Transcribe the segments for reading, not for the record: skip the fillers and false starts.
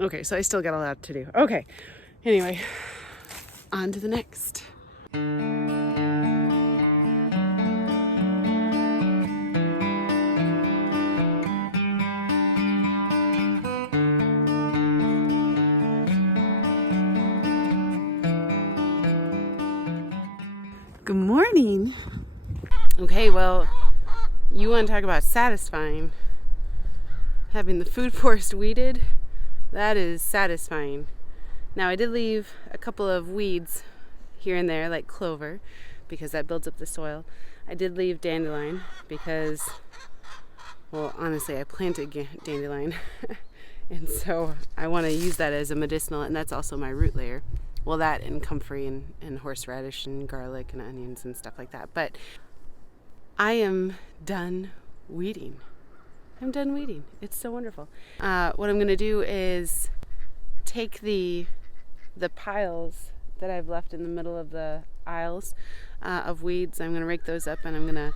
Okay, so I still got a lot to do. Okay, anyway, on to the next. Good morning. Okay, well, you want to talk about satisfying. Having the food forest weeded, that is satisfying. Now, I did leave a couple of weeds here and there, like clover, because that builds up the soil. I did leave dandelion because, well, honestly, I planted dandelion. And so I want to use that as a medicinal, and that's also my root layer. Well, that and comfrey and horseradish and garlic and onions and stuff like that. But I am done weeding. I'm done weeding. It's so wonderful. What I'm going to do is take the piles that I've left in the middle of the aisles of weeds. I'm going to rake those up and I'm going to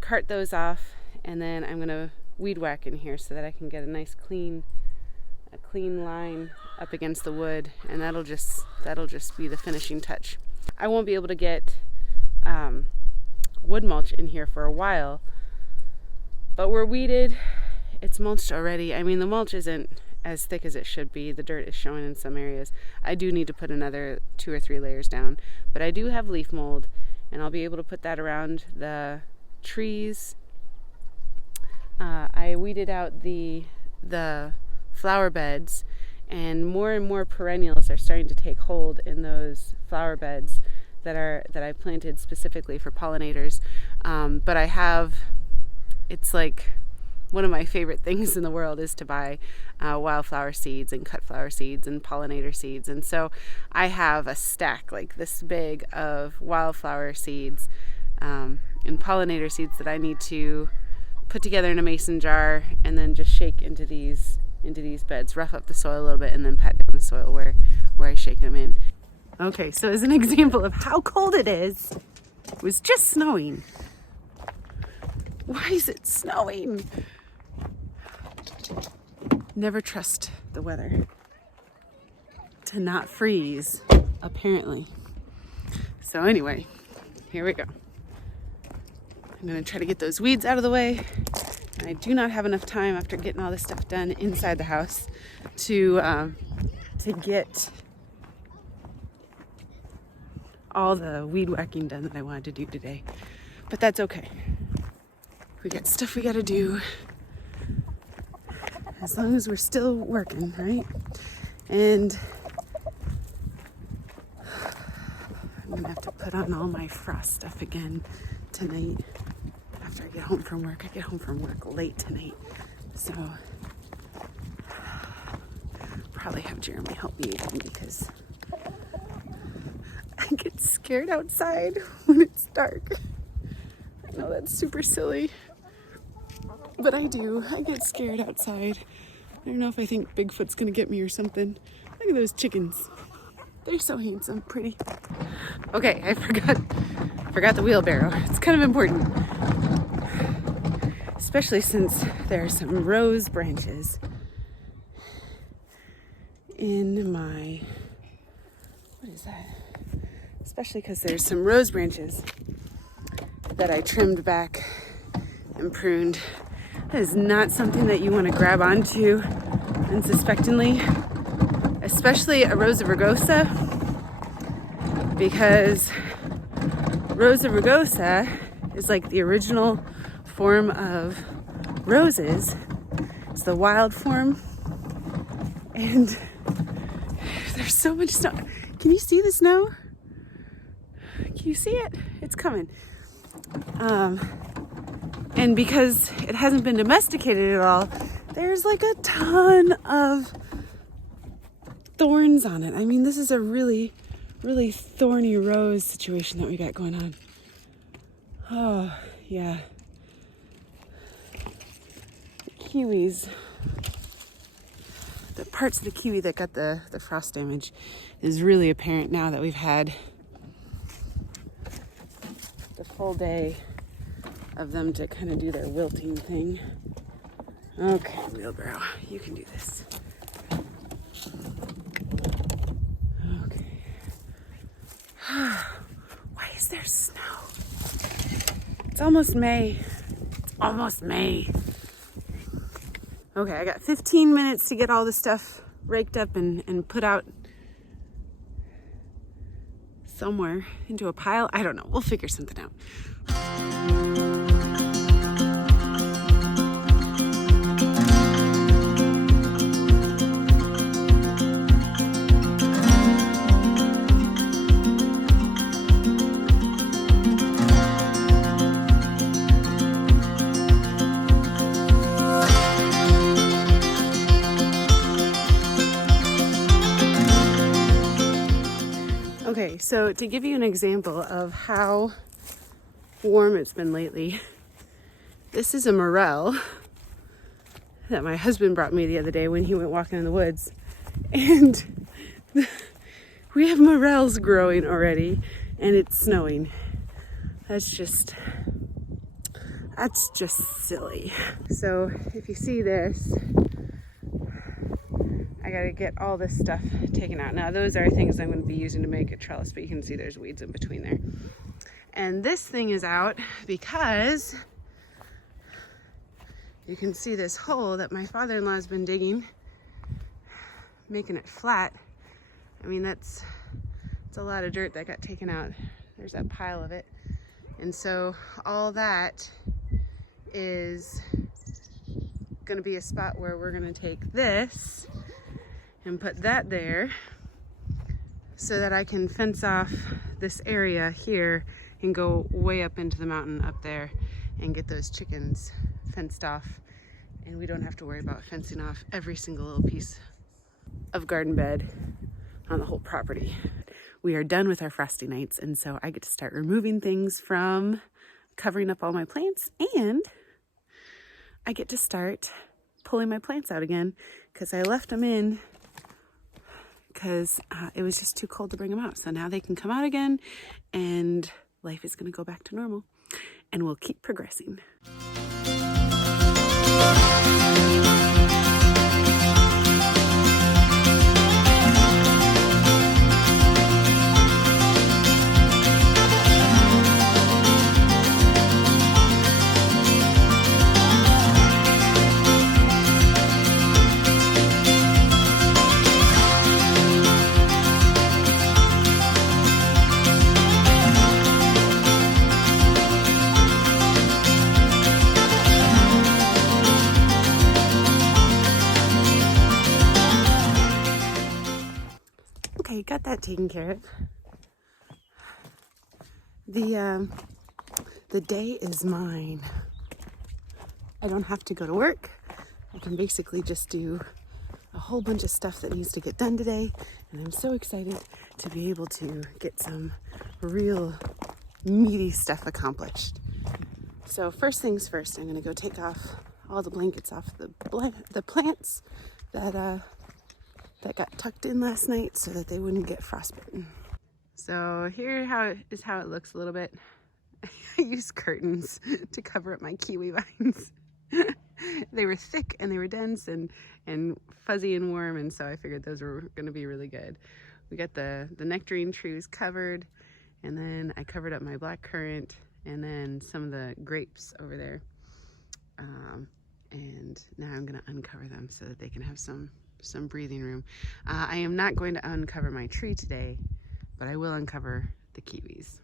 cart those off, and then I'm going to weed whack in here so that I can get a nice clean line up against the wood, and that'll just be the finishing touch. I won't be able to get wood mulch in here for a while, but we're weeded. It's mulched already. I mean, the mulch isn't as thick as it should be. The dirt is showing in some areas. I do need to put another 2 or 3 layers down, but I do have leaf mold, and I'll be able to put that around the trees. I weeded out the flower beds, and more perennials are starting to take hold in those flower beds that I planted specifically for pollinators. But it's like one of my favorite things in the world is to buy wildflower seeds and cut flower seeds and pollinator seeds. And so I have a stack like this big of wildflower seeds and pollinator seeds that I need to put together in a mason jar and then just shake into these beds, rough up the soil a little bit, and then pat down the soil where I shake them in. Okay, so as an example of how cold it is, it was just snowing. Why is it snowing? Never trust the weather to not freeze, apparently. So anyway, here we go. I'm gonna try to get those weeds out of the way. And I do not have enough time after getting all this stuff done inside the house to get all the weed whacking done that I wanted to do today. But that's okay. We got stuff we gotta do. As long as we're still working, right? And I'm gonna have to put on all my frost stuff again tonight after I get home from work. I get home from work late tonight, so probably have Jeremy help me again because I get scared outside when it's dark. I know that's super silly, but I do. I get scared outside. I don't know if I think Bigfoot's gonna get me or something. Look at those chickens. They're so handsome, pretty. Okay, I forgot the wheelbarrow. It's kind of important, especially since there are some rose branches in my, what is that? Especially because there's some rose branches that I trimmed back and pruned. That is not something that you want to grab onto unsuspectingly, especially a Rosa rugosa, because Rosa rugosa is like the original form of roses. It's the wild form, and there's so much snow. Can you see the snow? Can you see it? It's coming. And because it hasn't been domesticated at all, there's like a ton of thorns on it. I mean, this is a really, really thorny rose situation that we got going on. Oh, yeah. The kiwis. The parts of the kiwi that got the frost damage is really apparent now that we've had the full day of them to kind of do their wilting thing. Okay, wheelbarrow, you can do this. It's almost May. It's almost May. Okay, I got 15 minutes to get all this stuff raked up and put out somewhere into a pile. I don't know. We'll figure something out. Okay, so to give you an example of how warm it's been lately, this is a morel that my husband brought me the other day when he went walking in the woods. And we have morels growing already, and it's snowing. That's just silly. So if you see this, I gotta get all this stuff taken out. Now those are things I'm going to be using to make a trellis, but you can see there's weeds in between there. And this thing is out because you can see this hole that my father-in-law has been digging, making it flat. I mean, it's a lot of dirt that got taken out. There's that pile of it. And so all that is going to be a spot where we're going to take this and put that there so that I can fence off this area here and go way up into the mountain up there and get those chickens fenced off. And we don't have to worry about fencing off every single little piece of garden bed on the whole property. We are done with our frosty nights, and so I get to start removing things from covering up all my plants, and I get to start pulling my plants out again because I left them in because it was just too cold to bring them out. So now they can come out again, and life is going to go back to normal, and we'll keep progressing. Okay, got that taken care of. The day is mine. I don't have to go to work. I can basically just do a whole bunch of stuff that needs to get done today, and I'm so excited to be able to get some real meaty stuff accomplished. So first things first, I'm gonna go take off all the blankets off the plants that got tucked in last night so that they wouldn't get frostbitten. So here is how it looks a little bit. I used curtains to cover up my kiwi vines. They were thick and they were dense and fuzzy and warm, and so I figured those were going to be really good. We got the nectarine trees covered, and then I covered up my blackcurrant and then some of the grapes over there. And now I'm going to uncover them so that they can have some breathing room. I am not going to uncover my tree today, but I will uncover the kiwis.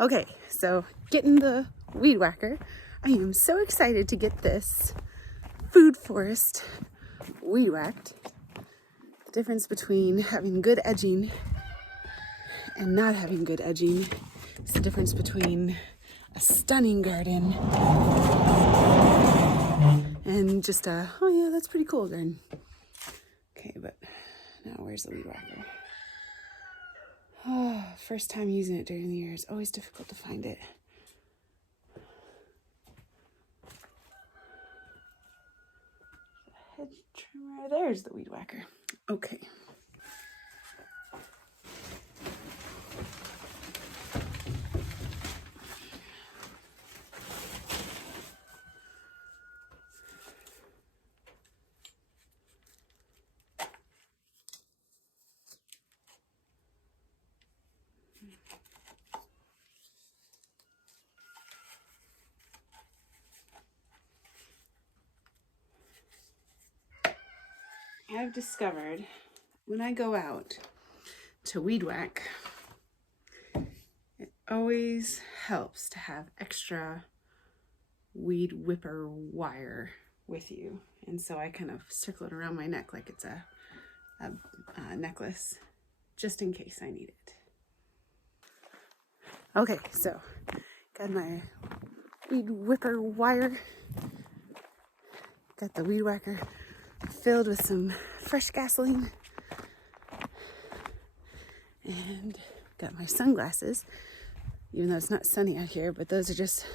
Okay, so getting the weed whacker. I am so excited to get this food forest weed whacked. The difference between having good edging and not having good edging is the difference between a stunning garden and just a, oh yeah, that's pretty cool garden. Okay, but now where's the weed whacker? Oh, first time using it during the year. It's always difficult to find it. Hedge trimmer, there's the weed whacker. Okay. I've discovered when I go out to weed whack, it always helps to have extra weed whipper wire with you. And so I kind of circle it around my neck like it's a necklace, just in case I need it. Okay, so got my weed whipper wire. Got the weed whacker filled with some fresh gasoline. And got my sunglasses, even though it's not sunny out here, but those are just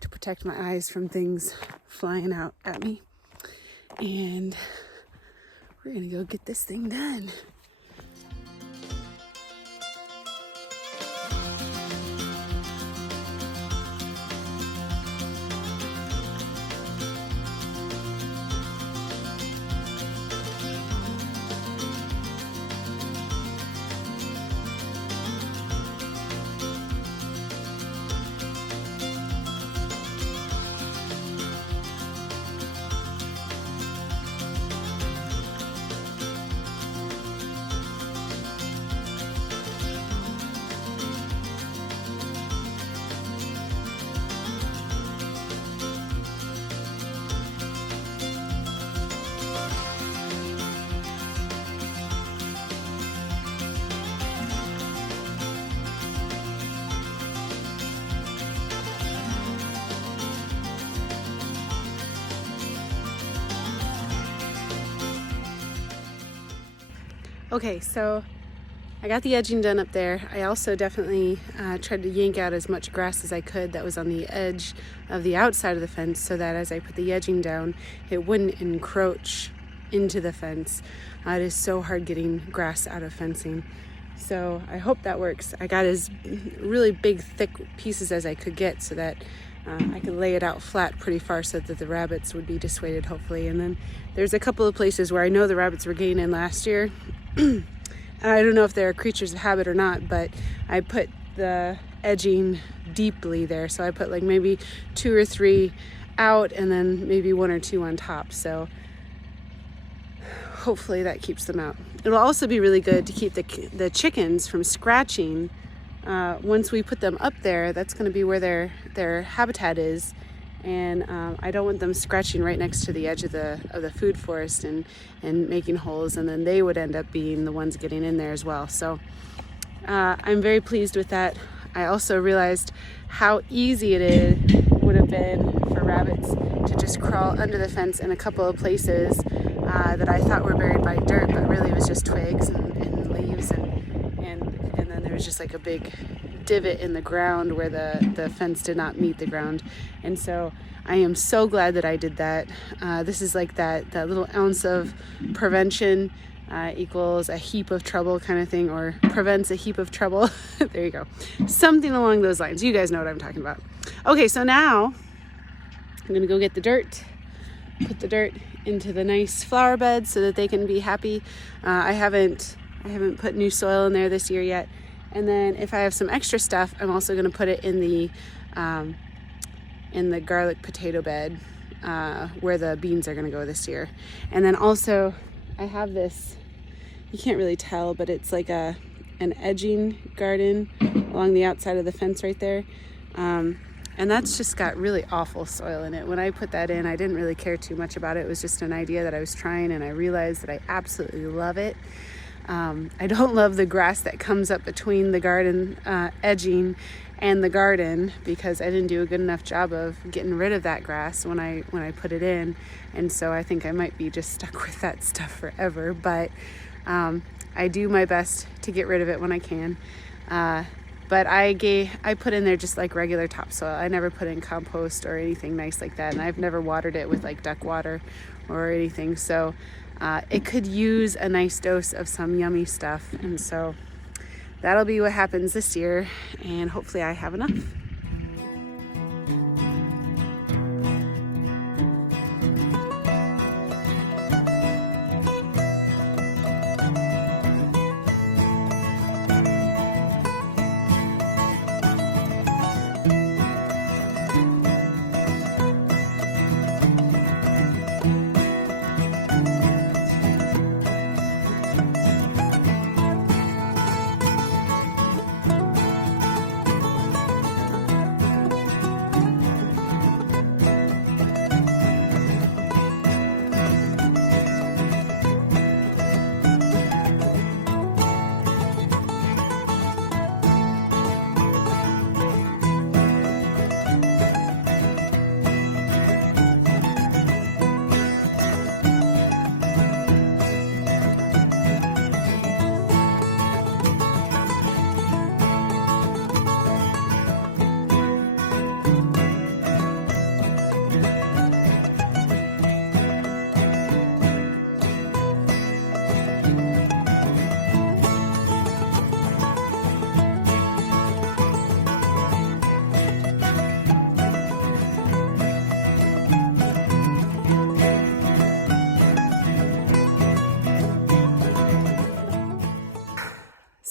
to protect my eyes from things flying out at me. And we're gonna go get this thing done. Okay, so I got the edging done up there. I also definitely tried to yank out as much grass as I could that was on the edge of the outside of the fence, so that as I put the edging down, it wouldn't encroach into the fence. It is so hard getting grass out of fencing. So I hope that works. I got as really big, thick pieces as I could get so that I could lay it out flat pretty far so that the rabbits would be dissuaded, hopefully. And then there's a couple of places where I know the rabbits were getting in last year. And I don't know if they're creatures of habit or not, but I put the edging deeply there. So I put like maybe 2 or 3 out and then maybe 1 or 2 on top. So hopefully that keeps them out. It'll also be really good to keep the chickens from scratching. Once we put them up there, that's going to be where their habitat is. And I don't want them scratching right next to the edge of the food forest and making holes, and then they would end up being the ones getting in there as well. So I'm very pleased with that. I also realized how easy would have been for rabbits to just crawl under the fence in a couple of places that I thought were buried by dirt, but really it was just twigs and leaves, and then there was just like a big divot in the ground where the fence did not meet the ground. And so I am so glad that I did that. This is like that little ounce of prevention equals a heap of trouble kind of thing, or prevents a heap of trouble. There you go. Something along those lines. You guys know what I'm talking about. Okay, so now I'm gonna go get the dirt, put the dirt into the nice flower beds so that they can be happy. I haven't put new soil in there this year yet. And then if I have some extra stuff, I'm also going to put it in the garlic potato bed where the beans are going to go this year. And then also I have this, you can't really tell, but it's like an edging garden along the outside of the fence right there. And that's just got really awful soil in it. When I put that in, I didn't really care too much about it. It was just an idea that I was trying, and I realized that I absolutely love it. I don't love the grass that comes up between the garden edging and the garden, because I didn't do a good enough job of getting rid of that grass when I put it in. And so I think I might be just stuck with that stuff forever, but I do my best to get rid of it when I can. But I put in there just like regular topsoil. I never put in compost or anything nice like that, and I've never watered it with like duck water or anything. So it could use a nice dose of some yummy stuff, and so that'll be what happens this year, and hopefully I have enough.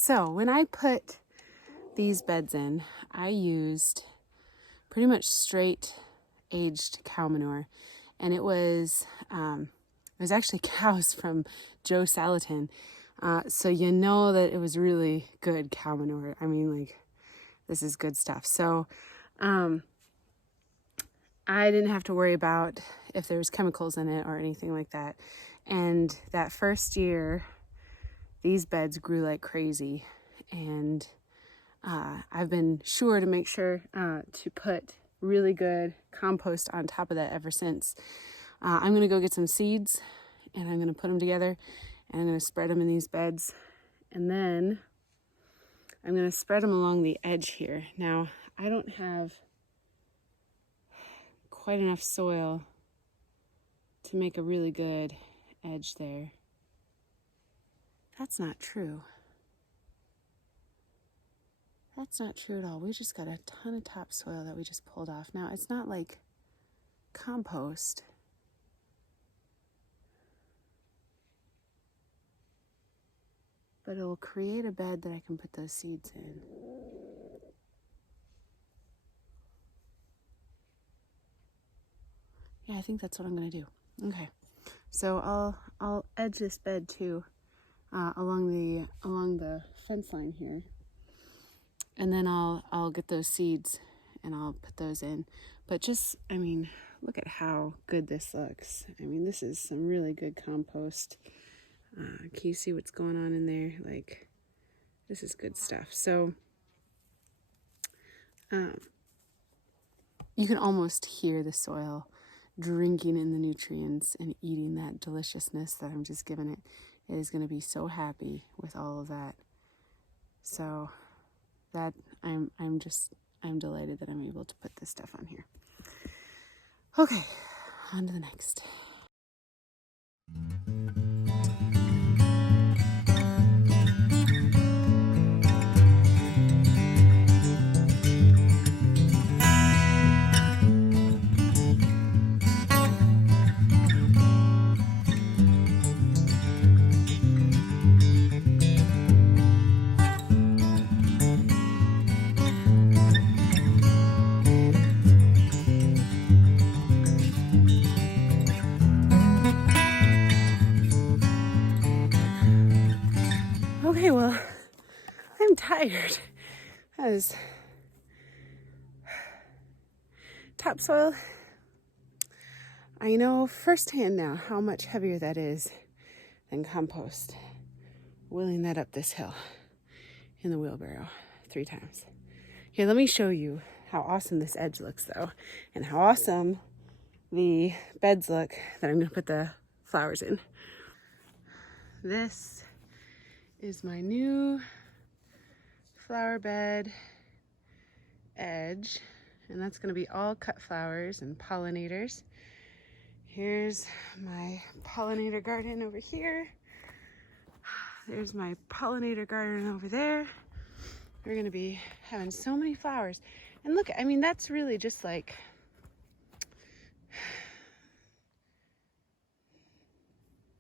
So when I put these beds in, I used pretty much straight aged cow manure, and it was actually cows from Joe Salatin. So you know that it was really good cow manure. I mean, like, this is good stuff. So I didn't have to worry about if there was chemicals in it or anything like that. And that first year, these beds grew like crazy. And I've been sure to make sure to put really good compost on top of that ever since. I'm going to go get some seeds and I'm going to put them together and I'm going to spread them in these beds. And then I'm going to spread them along the edge here. Now, I don't have quite enough soil to make a really good edge there. That's not true. That's not true at all. We just got a ton of topsoil that we just pulled off. Now, it's not like compost. But it'll create a bed that I can put those seeds in. Yeah, I think that's what I'm gonna do. Okay, so I'll edge this bed too along the fence line here, and then I'll get those seeds and I'll put those in. But just, I mean, look at how good this looks. I mean, this is some really good compost. Can you see what's going on in there? Like, this is good stuff. So you can almost hear the soil drinking in the nutrients and eating that deliciousness that I'm just giving it. It is going to be so happy with all of that. So that I'm delighted that I'm able to put this stuff on here. Okay, on to the next. Okay, well, I'm tired. That was topsoil. I know firsthand now how much heavier that is than compost. Wheeling that up this hill in the wheelbarrow 3 times. Here, let me show you how awesome this edge looks though, and how awesome the beds look that I'm gonna put the flowers in. This is my new flower bed edge, and that's going to be all cut flowers and pollinators. Here's my pollinator garden over here. There's my pollinator garden over there. We're going to be having so many flowers. And look, I mean, that's really just like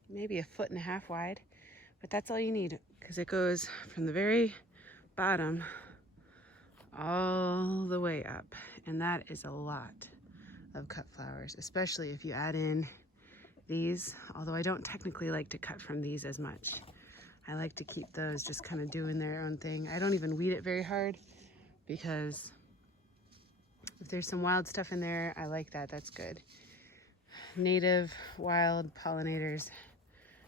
maybe 1.5 feet wide, but that's all you need, because it goes from the very bottom all the way up, and that is a lot of cut flowers, especially if you add in these, although I don't technically like to cut from these as much. I like to keep those just kind of doing their own thing. I don't even weed it very hard, because if there's some wild stuff in there, I like that. That's good. Native wild pollinators,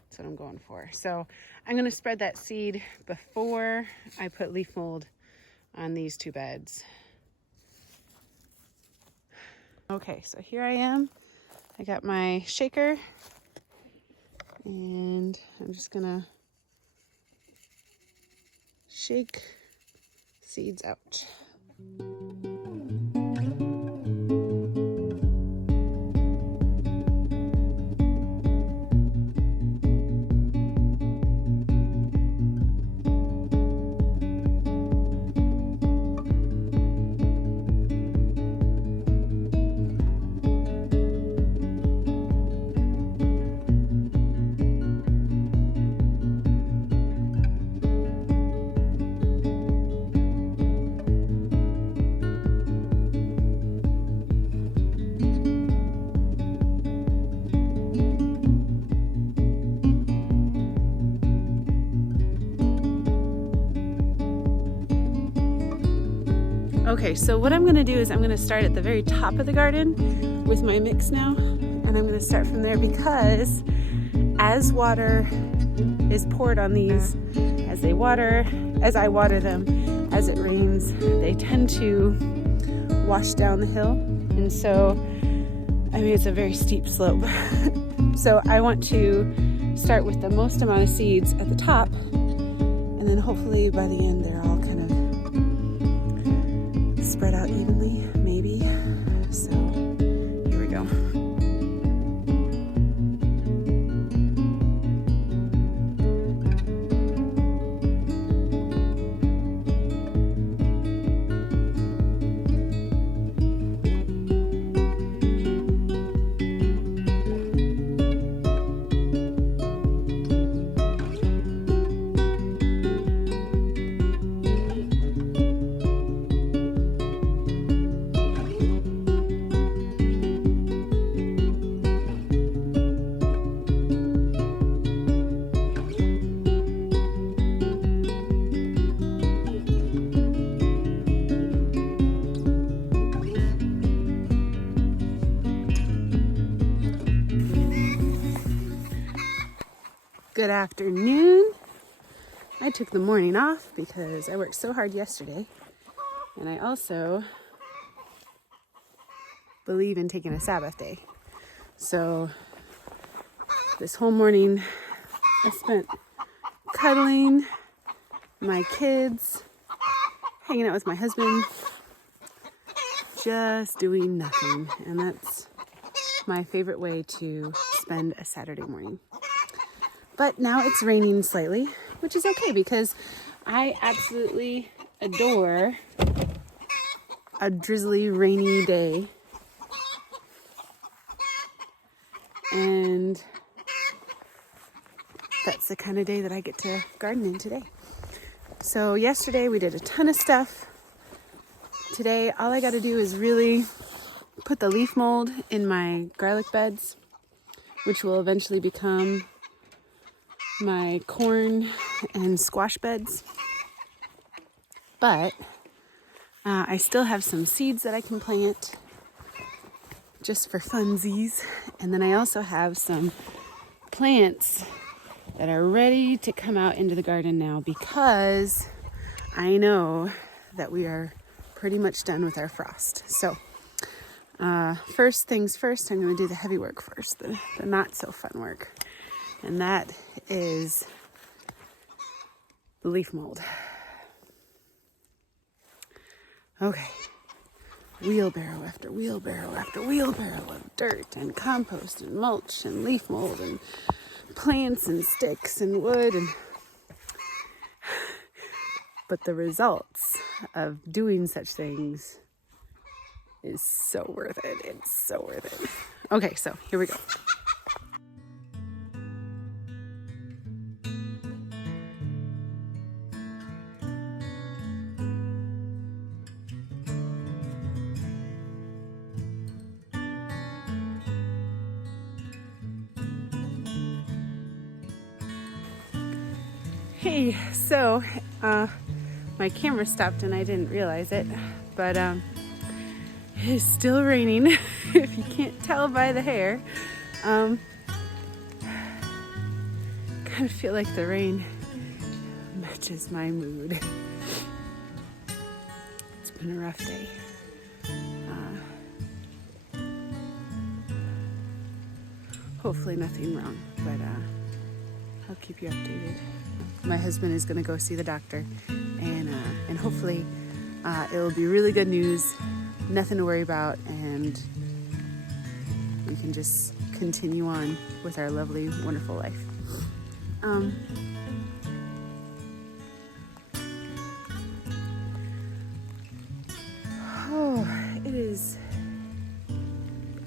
that's what I'm going for. So I'm going to spread that seed before I put leaf mold on these 2 beds. Okay, so here I am. I got my shaker, and I'm just going to shake seeds out. Okay, so what I'm gonna do is I'm gonna start at the very top of the garden with my mix now, and I'm gonna start from there because as water is poured on these, as I water them, as it rains, they tend to wash down the hill. And so, I mean, it's a very steep slope. So I want to start with the most amount of seeds at the top, and then hopefully by the end they're all kind of spread out evenly, maybe. So here we go. Good afternoon. I took the morning off because I worked so hard yesterday, and I also believe in taking a Sabbath day. So this whole morning I spent cuddling my kids, hanging out with my husband, just doing nothing. And that's my favorite way to spend a Saturday morning. But now it's raining slightly, which is okay because I absolutely adore a drizzly, rainy day. And that's the kind of day that I get to garden in today. So yesterday we did a ton of stuff. Today all I got to do is really put the leaf mold in my garlic beds, which will eventually become my corn and squash beds. But I still have some seeds that I can plant just for funsies. And then I also have some plants that are ready to come out into the garden now because I know that we are pretty much done with our frost. So first things first, I'm going to do the heavy work first, the not so fun work. And that is the leaf mold. Okay. Wheelbarrow after wheelbarrow after wheelbarrow of dirt and compost and mulch and leaf mold and plants and sticks and wood. But the results of doing such things is so worth it. It's so worth it. Okay, so here we go. Hey, so my camera stopped and I didn't realize it, but it is still raining, if you can't tell by the hair. Kind of feel like the rain matches my mood. It's been a rough day. Hopefully nothing wrong, but I'll keep you updated. My husband is going to go see the doctor, and hopefully it will be really good news, nothing to worry about, and we can just continue on with our lovely, wonderful life.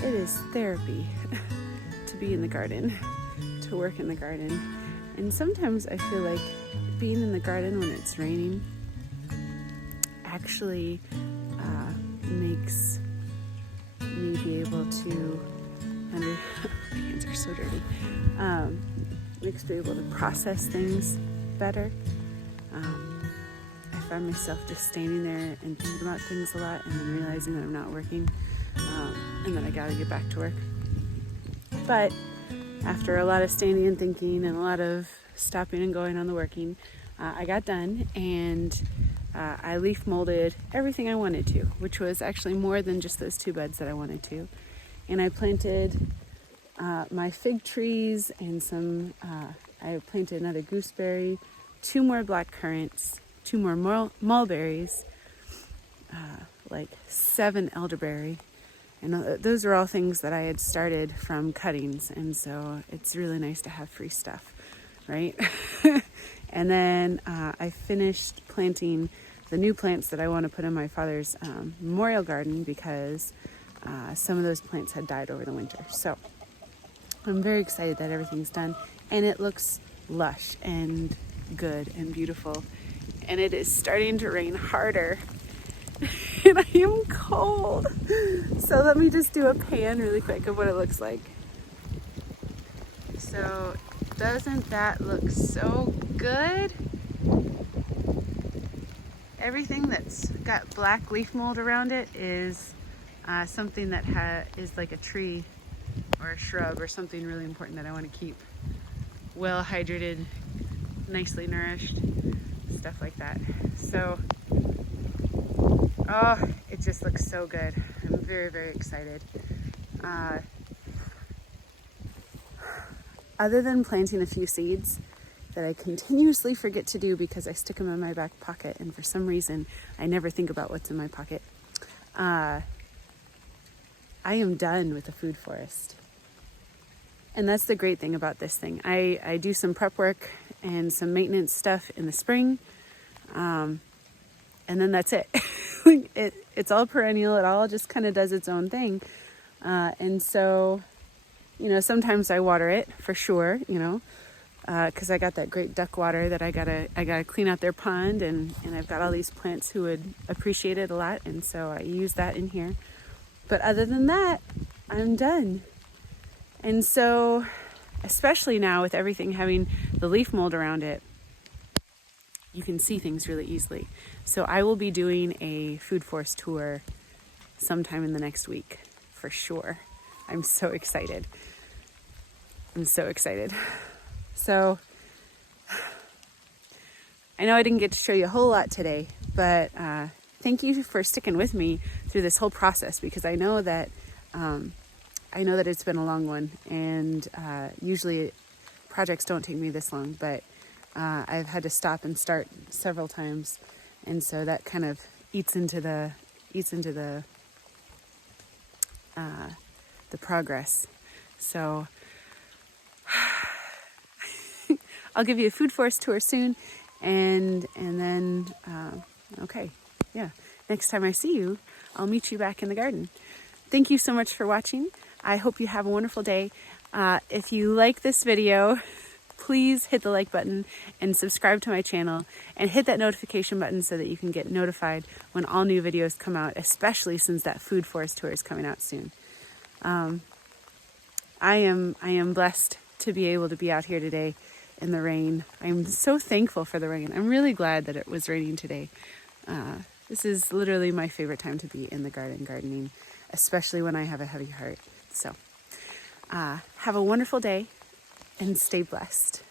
It is therapy to be in the garden, to work in the garden. And sometimes I feel like being in the garden when it's raining actually makes me be able to, my hands are so dirty, makes me able to process things better. I find myself just standing there and thinking about things a lot, and then realizing that I'm not working, and then I gotta get back to work. But after a lot of standing and thinking and a lot of stopping and going on the working, I got done, and I leaf molded everything I wanted to, which was actually more than just those 2 beds that I wanted to. And I planted my fig trees and I planted another gooseberry, 2 more black currants, 2 more mulberries, like 7 elderberry. And those are all things that I had started from cuttings. And so it's really nice to have free stuff, right? And then I finished planting the new plants that I want to put in my father's memorial garden, because some of those plants had died over the winter. So I'm very excited that everything's done, and it looks lush and good and beautiful. And it is starting to rain harder, and I am cold. So let me just do a pan really quick of what it looks like. So doesn't that look so good? Everything that's got black leaf mold around it is something that is like a tree or a shrub or something really important that I want to keep well hydrated, nicely nourished, stuff like that. So, oh, it just looks so good. I'm very, very excited. Other than planting a few seeds that I continuously forget to do because I stick them in my back pocket, and for some reason I never think about what's in my pocket, I am done with the food forest. And that's the great thing about this thing. I do some prep work and some maintenance stuff in the spring, and then that's it. It's all perennial. It all just kind of does its own thing. And so, sometimes I water it for sure, because I got that great duck water that I gotta clean out their pond, and I've got all these plants who would appreciate it a lot, and so I use that in here. But other than that, I'm done. And so, especially now with everything having the leaf mold around it, you can see things really easily. So I will be doing a food forest tour sometime in the next week, for sure. I'm so excited. So, I know I didn't get to show you a whole lot today, but thank you for sticking with me through this whole process, because I know that it's been a long one, and usually projects don't take me this long, but I've had to stop and start several times, and so that kind of eats into the progress. So I'll give you a food forest tour soon, and then next time I see you, I'll meet you back in the garden. Thank you so much for watching. I hope you have a wonderful day. If you like this video, please hit the like button and subscribe to my channel, and hit that notification button so that you can get notified when all new videos come out, especially since that food forest tour is coming out soon. I am blessed to be able to be out here today in the rain. I'm so thankful for the rain. I'm really glad that it was raining today. This is literally my favorite time to be in the garden gardening, especially when I have a heavy heart. So have a wonderful day and stay blessed.